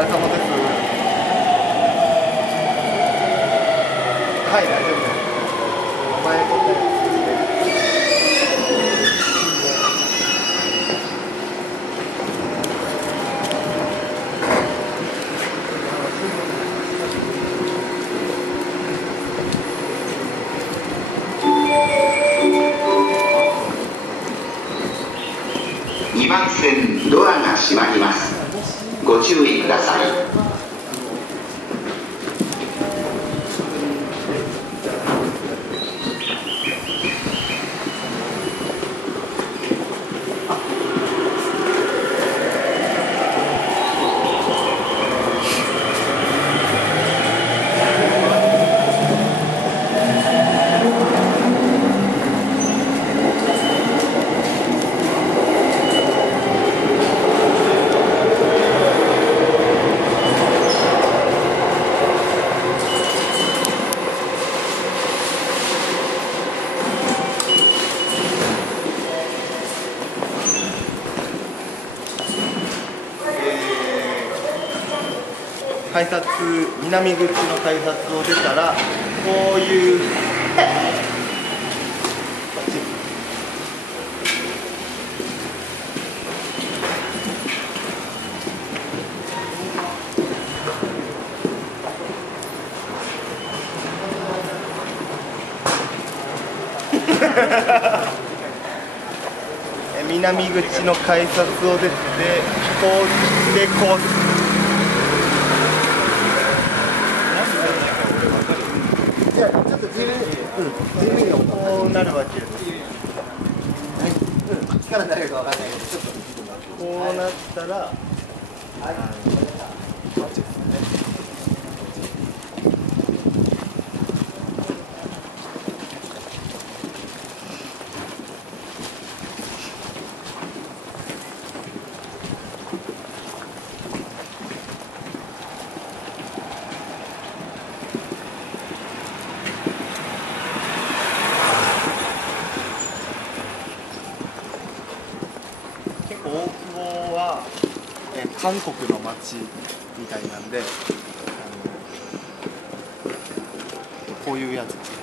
れ様です。はい、大丈夫です。お前取ったやつですね。2番線ドアが閉まります。ご注意ください。改札、南口の改札を出たら、こういう南口の改札を出て、こうしてこう。ちょっと地味にこうなるわけです。いつから誰かわかんないけど、ちょっとこうなったら、結構大久保は韓国の街みたいなんで、こういうやつですね。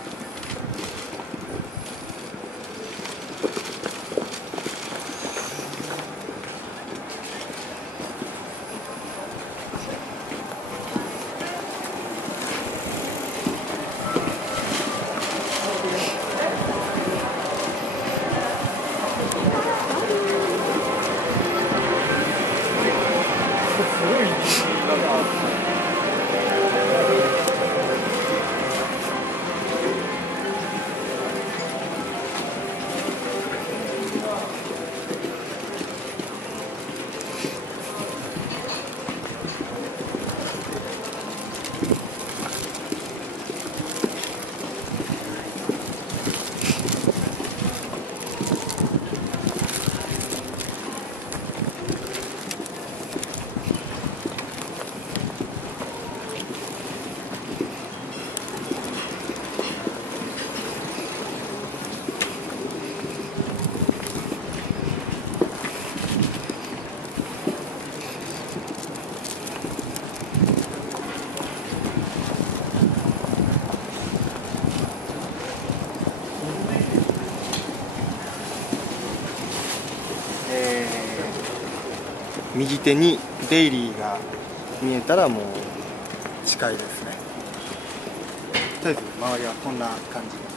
右手にデイリーが見えたらもう近いですね。とりあえず周りはこんな感じです。